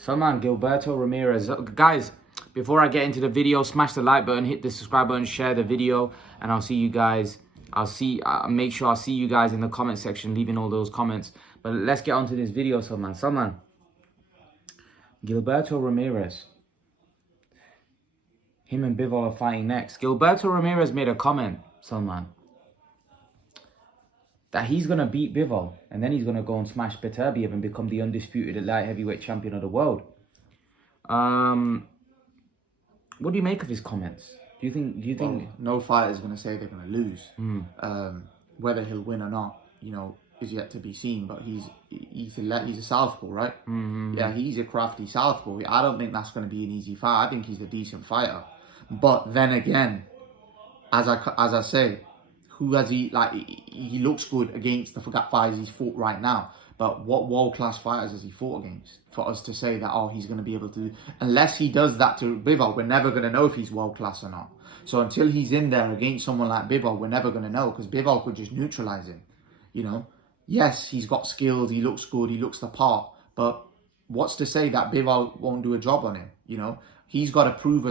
So man, Gilberto Ramirez. Guys, before I get into the video, smash the like button, hit the subscribe button, share the video, and I'll see you guys. Make sure I'll see you guys in the comment section, leaving all those comments. But let's get on to this video, so man. Gilberto Ramirez. Him and Bivol are fighting next. Gilberto Ramirez made a comment, Salman, that he's going to beat Bivol and then he's going to go and smash Beterbiev and become the undisputed light heavyweight champion of the world. What do you make of his comments? Do you think Well, no fighter is going to say they're going to lose. Whether he'll win or not, is yet to be seen. But he's a southpaw, right? Yeah, he's a crafty southpaw. I don't think that's going to be an easy fight. I think he's a decent fighter. But then again, as I say, who has he, he looks good against the fighters he's fought right now. But what world-class fighters has he fought against for us to say that, oh, he's going to be able to... Unless he does that to Bivol, we're never going to know if he's world-class or not. So until he's in there against someone like Bivol, we're never going to know, because Bivol could just neutralize him, Yes, he's got skills, he looks good, he looks the part, but what's to say that Bivol won't do a job on him, He's got to prove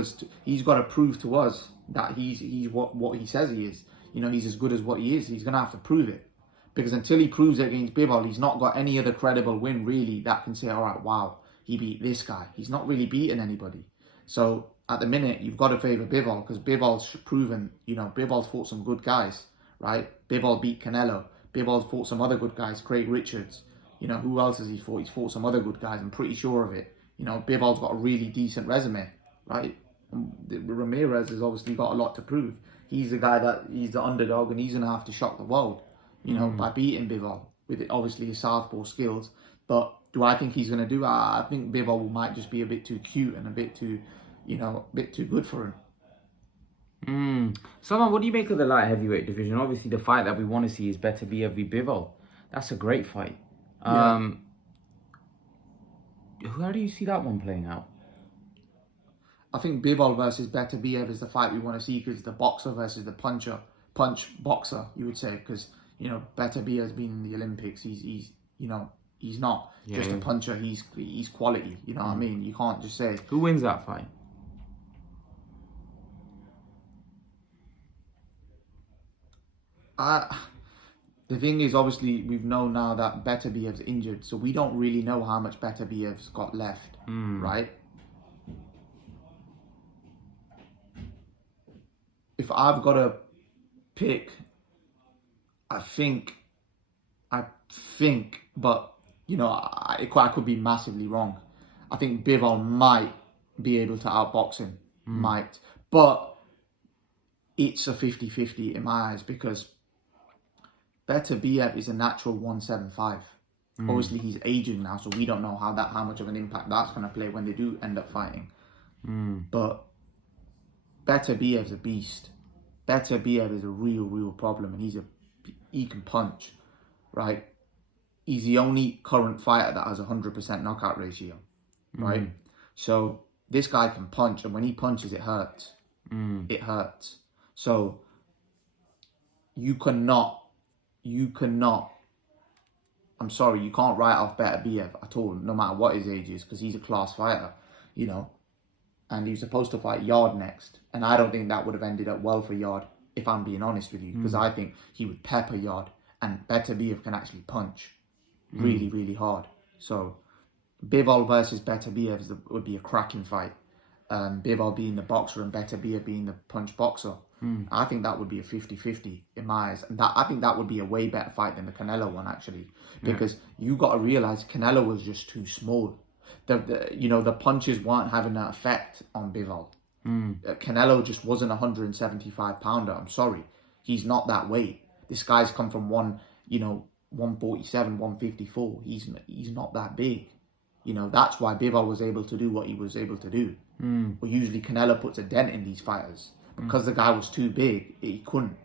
to us that he's what he says he is. He's as good as what he is. He's going to have to prove it. Because until he proves it against Bivol, he's not got any other credible win, really, that can say, all right, wow, he beat this guy. He's not really beaten anybody. So, at the minute, you've got to favour Bivol, because Bivol's proven, Bivol's fought some good guys, right? Bivol beat Canelo. Bivol's fought some other good guys, Craig Richards. Who else has he fought? He's fought some other good guys, I'm pretty sure of it. Bivol's got a really decent resume, right? Ramirez has obviously got a lot to prove. He's the guy he's the underdog, and he's going to have to shock the world, by beating Bivol with obviously his southpaw skills. But do I think he's going to do? I think Bivol might just be a bit too cute and a bit too good for him. Salman, what do you make of the light heavyweight division? Obviously, the fight that we want to see is Beterbiev v Bivol. That's a great fight. Yeah. How do you see that one playing out? I think Bivol versus Beterbiev is the fight we want to see, because the boxer versus the punch boxer, you would say, because Beterbiev has been in the Olympics. He's not just a puncher. He's quality. You know what I mean? You can't just say who wins that fight. The thing is, obviously, we've known now that Beterbiev's injured, so we don't really know how much Beterbiev's got left, right? If I've got to pick, I think, but, I could be massively wrong. I think Bivol might be able to outbox him, but it's a 50-50 in my eyes, because Beterbiev is a natural 175. Obviously, he's aging now, so we don't know how much of an impact that's going to play when they do end up fighting. But Beterbiev's a beast. Beterbiev is a real problem, and he can punch, right? He's the only current fighter that has 100% knockout ratio, right? So this guy can punch, and when he punches, it hurts. It hurts. So you cannot, I'm sorry, you can't write off Beterbiev at all, no matter what his age is, because he's a class fighter, and he's supposed to fight Yard next, and I don't think that would have ended up well for Yard, if I'm being honest with you, because I think he would pepper Yard, and Beterbiev can actually punch really hard. So Bivol versus Beterbiev would be a cracking fight. Bivol being the boxer and Beterbiev being the punch boxer. I think that would be a 50-50 in my eyes. And I think that would be a way better fight than the Canelo one, actually. Because you got to realise Canelo was just too small. The punches weren't having that effect on Bivol. Canelo just wasn't a 175 pounder. I'm sorry. He's not that weight. This guy's come from 147, 154. He's not that big. That's why Bivol was able to do what he was able to do. But usually Canelo puts a dent in these fighters. Because the guy was too big, he couldn't.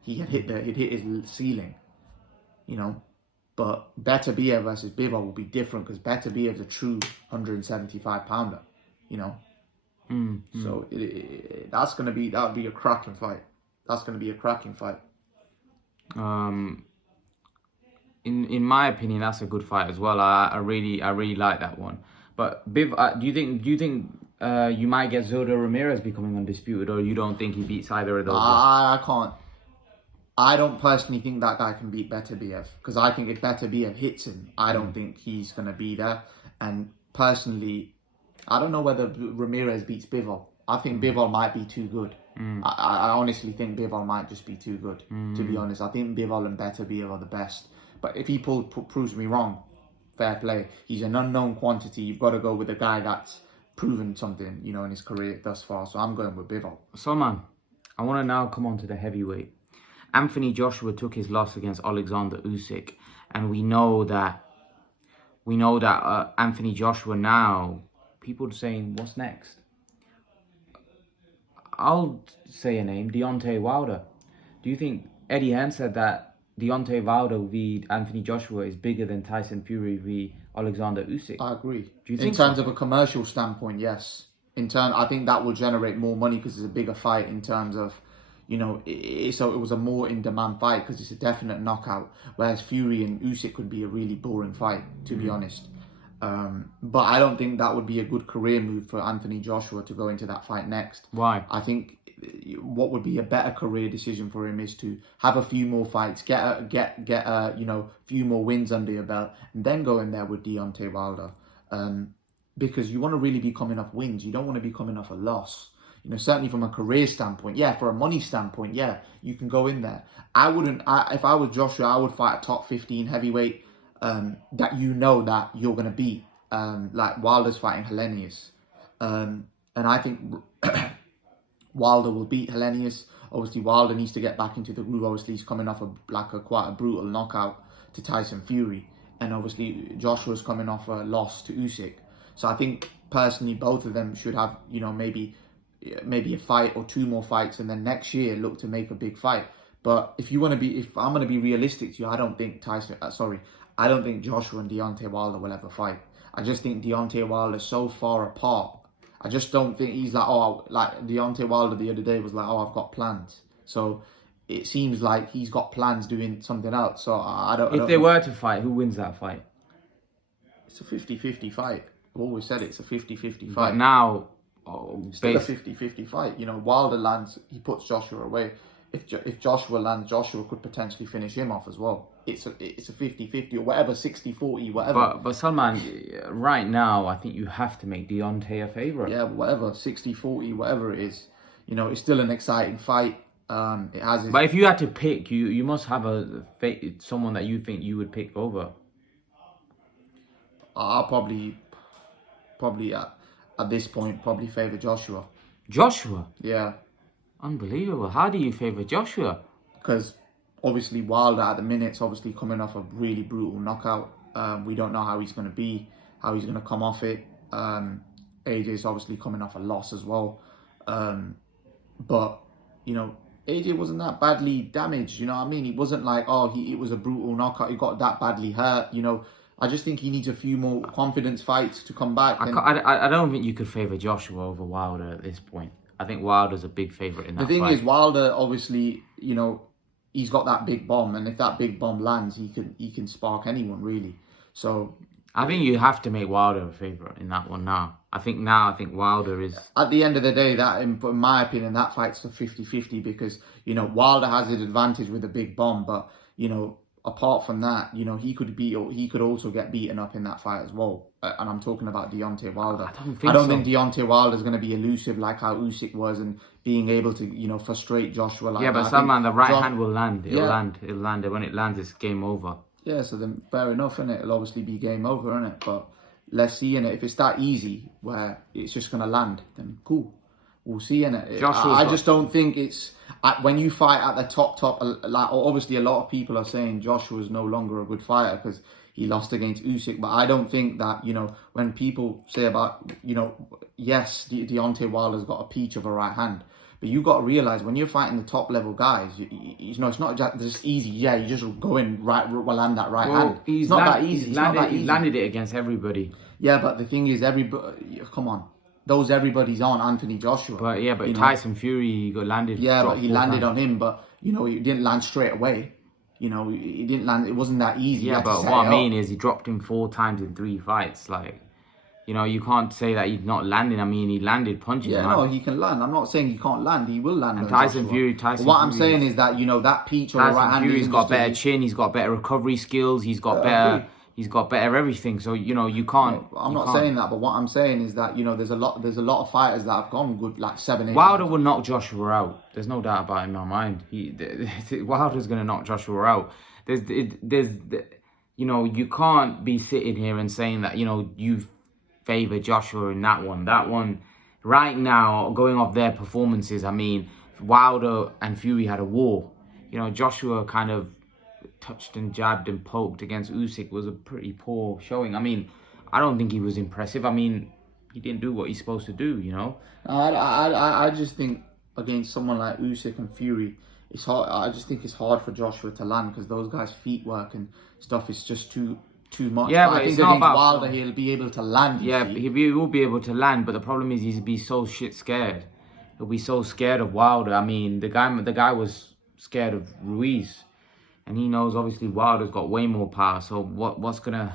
He had hit his ceiling. But Beterbiev versus Bivol will be different, because Beterbiev's a true 175 pounder. So that'll be a cracking fight. That's going to be a cracking fight. In my opinion, that's a good fight as well. I really like that one. But Biv, do you think you might get Zurdo Ramirez becoming undisputed, or you don't think he beats either of those? I can't. I don't personally think that guy can beat Beterbiev, because I think if Beterbiev hits him, I don't think he's going to be there. And personally, I don't know whether Ramirez beats Bivol. I think Bivol might be too good. I honestly think Bivol might just be too good, to be honest. I think Bivol and Beterbiev are the best. But if he proves me wrong, fair play. He's an unknown quantity. You've got to go with a guy that's proven something, you know, in his career thus far. So I'm going with Bivol. So, man, I want to now come on to the heavyweight. Anthony Joshua took his loss against Alexander Usyk, and we know that Anthony Joshua now, people are saying, what's next? I'll say a name, Deontay Wilder. Do you think Eddie Hearn said that Deontay Wilder v Anthony Joshua is bigger than Tyson Fury v Alexander Usyk? I agree. Do you think in terms of a commercial standpoint, yes. I think that will generate more money because it's a bigger fight in terms of, you know, so it was a more in-demand fight because it's a definite knockout. Whereas Fury and Usyk could be a really boring fight, to be honest. But I don't think that would be a good career move for Anthony Joshua to go into that fight next. Why? I think what would be a better career decision for him is to have a few more fights, get a few more wins under your belt, and then go in there with Deontay Wilder. Because you want to really be coming off wins. You don't want to be coming off a loss. You know, certainly from a career standpoint, yeah, for a money standpoint, yeah, you can go in there. If I was Joshua, I would fight a top 15 heavyweight that you know that you're going to beat. Like Wilder's fighting Helenius. And I think Wilder will beat Helenius. Obviously, Wilder needs to get back into the groove. Obviously, he's coming off quite a brutal knockout to Tyson Fury. And obviously, Joshua's coming off a loss to Usyk. So I think, personally, both of them should have, you know, maybe a fight or two more fights, and then next year look to make a big fight. But if I'm going to be realistic to you, I don't think Joshua and Deontay Wilder will ever fight. I just think Deontay Wilder is so far apart. I just don't think he's like Deontay Wilder the other day was like, I've got plans. So it seems like he's got plans doing something else. So I don't. If they were to fight, who wins that fight? It's a 50-50 fight. I've always said it's a 50-50 fight. But now, still a 50-50 fight. You know, Wilder lands, he puts Joshua away. If Joshua lands, Joshua could potentially finish him off as well. It's a 50-50 or whatever, 60-40, whatever. But Salman, right now, I think you have to make Deontay a favourite. Yeah, whatever, 60-40, whatever it is. You know, it's still an exciting fight. It has. But if you had to pick, you must have someone that you think you would pick over. I'll probably at this point probably favour Joshua. Joshua? Yeah. Unbelievable. How do you favour Joshua? Because obviously Wilder at the minute's obviously coming off a really brutal knockout. We don't know how he's going to be, how he's going to come off it. AJ's obviously coming off a loss as well. But, you know, AJ wasn't that badly damaged, you know what I mean? He wasn't like, it was a brutal knockout, he got that badly hurt, you know. I just think he needs a few more confidence fights to come back. I don't think you could favour Joshua over Wilder at this point. I think Wilder's a big favourite in that fight. The thing is, Wilder, obviously, you know, he's got that big bomb. And if that big bomb lands, he can spark anyone, really. So I think you have to make Wilder a favourite in that one now. I think Wilder is... At the end of the day, that, in my opinion, that fight's a 50-50 because, you know, Wilder has an advantage with a big bomb. But, you know, apart from that, you know, he could also get beaten up in that fight as well. And I'm talking about Deontay Wilder. I don't think Deontay Wilder is going to be elusive like how Usyk was and being able to, you know, frustrate Joshua like that. Yeah, but Salman, the right hand will land. It'll land. When it lands, it's game over. Yeah, so then fair enough, innit? It'll obviously be game over, innit? But let's see, innit? If it's that easy where it's just going to land, then cool. We'll see, innit? I just don't think it's... When you fight at the top, like obviously a lot of people are saying Joshua's no longer a good fighter because he lost against Usyk. But I don't think that, you know, when people say about, you know, yes, Deontay Wilder's got a peach of a right hand. But you got to realise when you're fighting the top level guys, you know, it's not just easy. Yeah, you just go in, land that right hand. It's not that easy. He landed it against everybody. Yeah, but the thing is, come on. Those everybody's on Anthony Joshua. But yeah, but Tyson Fury landed. Yeah, but he landed on him. But, you know, he didn't land straight away. You know, he didn't land. It wasn't that easy. Yeah, but what I mean is he dropped him 4 times in 3 fights. Like, You know, you can't say that he's not landing. I mean, he landed punches, Yeah, man. no, he can land. I'm not saying he can't land. He will land. And on Tyson Joshua. Fury, But what I'm saying is that, you know, that peach on the right hand. Fury's got better chin. He's got better recovery skills. He's got better. He's got better everything. So, you know, you can't. No, I'm not saying that, but what I'm saying is that, you know, there's a lot of fighters that have gone good, like 7, 8. Wilder will knock Joshua out. There's no doubt about it in my mind. Wilder's gonna knock Joshua out. You know, you can't be sitting here and saying that, you know, you favor Joshua in that one. That one, right now, going off their performances, I mean, Wilder and Fury had a war. You know, Joshua kind of touched and jabbed and poked against Usyk, was a pretty poor showing. I mean, I don't think he was impressive. I mean, he didn't do what he's supposed to do, you know? I just think against someone like Usyk and Fury, it's hard. I just think it's hard for Joshua to land because those guys' feet work and stuff is just too much. Yeah, but I think it's not against about Wilder, he'll be able to land. Yeah, he will be able to land, but the problem is he'll be so shit scared. He'll be so scared of Wilder. I mean, the guy was scared of Ruiz, and he knows obviously Wilder's got way more power. So what's gonna?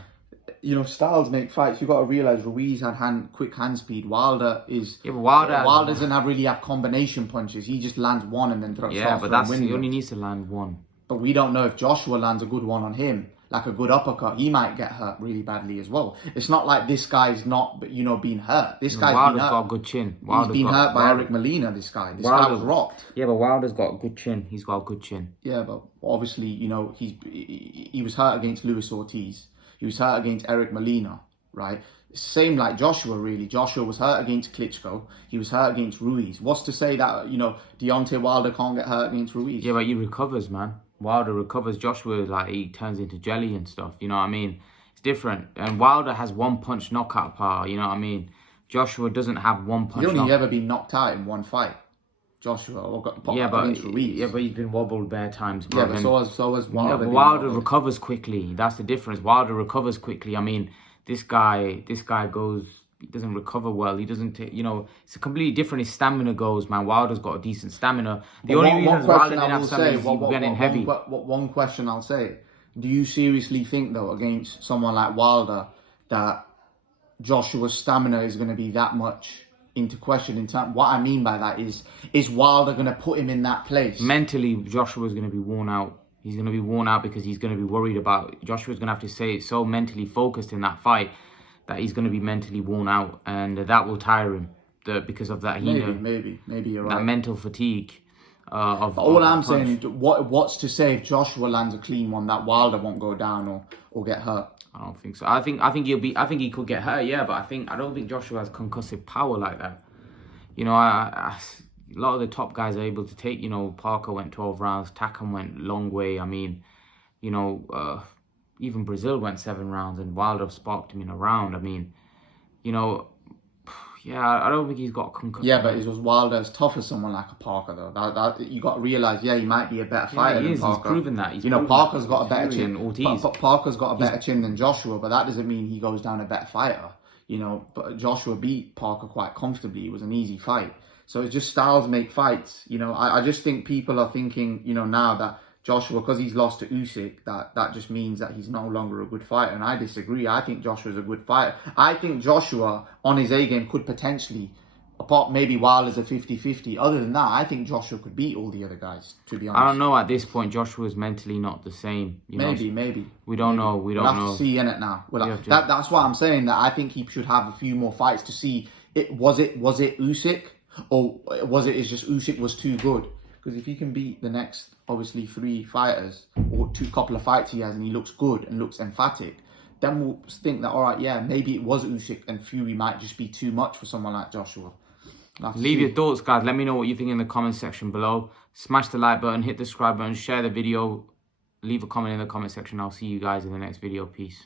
You know, styles make fights. You got to realize Ruiz had quick hand speed. Wilder is. Yeah, but Wilder doesn't really have combination punches. He just lands one and then throws. Yeah, but he only needs to land one. But we don't know if Joshua lands a good one on him, like a good uppercut. He might get hurt really badly as well. It's not like this guy's not, you know, being hurt. This guy's Wilder's been hurt. got a good chin. He's been hurt by Eric Molina. This guy was rocked. Yeah, but Wilder's got a good chin. He's got a good chin. Yeah, but obviously, you know, he was hurt against Luis Ortiz. He was hurt against Eric Molina, right? Same like Joshua, really. Joshua was hurt against Klitschko. He was hurt against Ruiz. What's to say that, you know, Deontay Wilder can't get hurt against Ruiz? Yeah, but he recovers, man. Wilder recovers. Joshua, like, he turns into jelly and stuff. You know what I mean? It's different. And Wilder has one punch knockout power. You know what I mean? Joshua doesn't have one punch. He's only ever been knocked out in one fight. Joshua against Ruiz. Yeah, but he's been wobbled bare times. Bro. Yeah, but so has Wilder. Yeah, but Wilder recovers quickly. That's the difference. Wilder recovers quickly. I mean, this guy goes. He doesn't recover well. He doesn't take. You know, it's a completely different. His stamina goes, man. Wilder's got a decent stamina. The only reason Wilder didn't have stamina is he went in heavy. One question I'll say: do you seriously think, though, against someone like Wilder, that Joshua's stamina is going to be that much into question? What I mean by that is Wilder going to put him in that place? Mentally, Joshua's going to be worn out. He's going to be worn out because he's going to be worried about. Joshua's going to have to stay so mentally focused in that fight that he's going to be mentally worn out, and that will tire him. Because of that, maybe you're right. That mental fatigue. All I'm saying, what's to say if Joshua lands a clean one that Wilder won't go down or get hurt? I don't think so. I think he could get hurt, yeah, but I don't think Joshua has concussive power like that. You know, a lot of the top guys are able to take. You know, Parker went 12 rounds, Takam went long way. I mean, you know, even Brazil went 7 rounds, and Wilder sparked him in a round. I mean, you know, yeah, I don't think he's got concussive. Yeah, but was Wilder as tough as someone like a Parker, though? That you got to realize, he might be a better fighter than Parker. He's proven that. Parker's got a better chin. Ortiz. Parker's got a better chin than Joshua, but that doesn't mean he goes down a better fighter. You know, but Joshua beat Parker quite comfortably. It was an easy fight. So it's just styles make fights. You know, I just think people are thinking, you know, now that Joshua, because he's lost to Usyk, that just means that he's no longer a good fighter. And I disagree. I think Joshua's a good fighter. I think Joshua, on his A game, could potentially, apart maybe Wilder's a 50-50. Other than that, I think Joshua could beat all the other guys, to be honest. I don't know. At this point, Joshua's mentally not the same. Maybe. We don't know. We'll have to see in it now. That's why I'm saying that I think he should have a few more fights to see. Was it Usyk? Or was it just Usyk was too good? Because if he can beat the next, obviously, 3 fighters, or couple of fights he has, and he looks good and looks emphatic, then we'll think that, all right, yeah, maybe it was Usyk and Fury might just be too much for someone like Joshua. Leave your thoughts, guys. Let me know what you think in the comment section below. Smash the like button, hit the subscribe button, share the video, leave a comment in the comment section. I'll see you guys in the next video. Peace.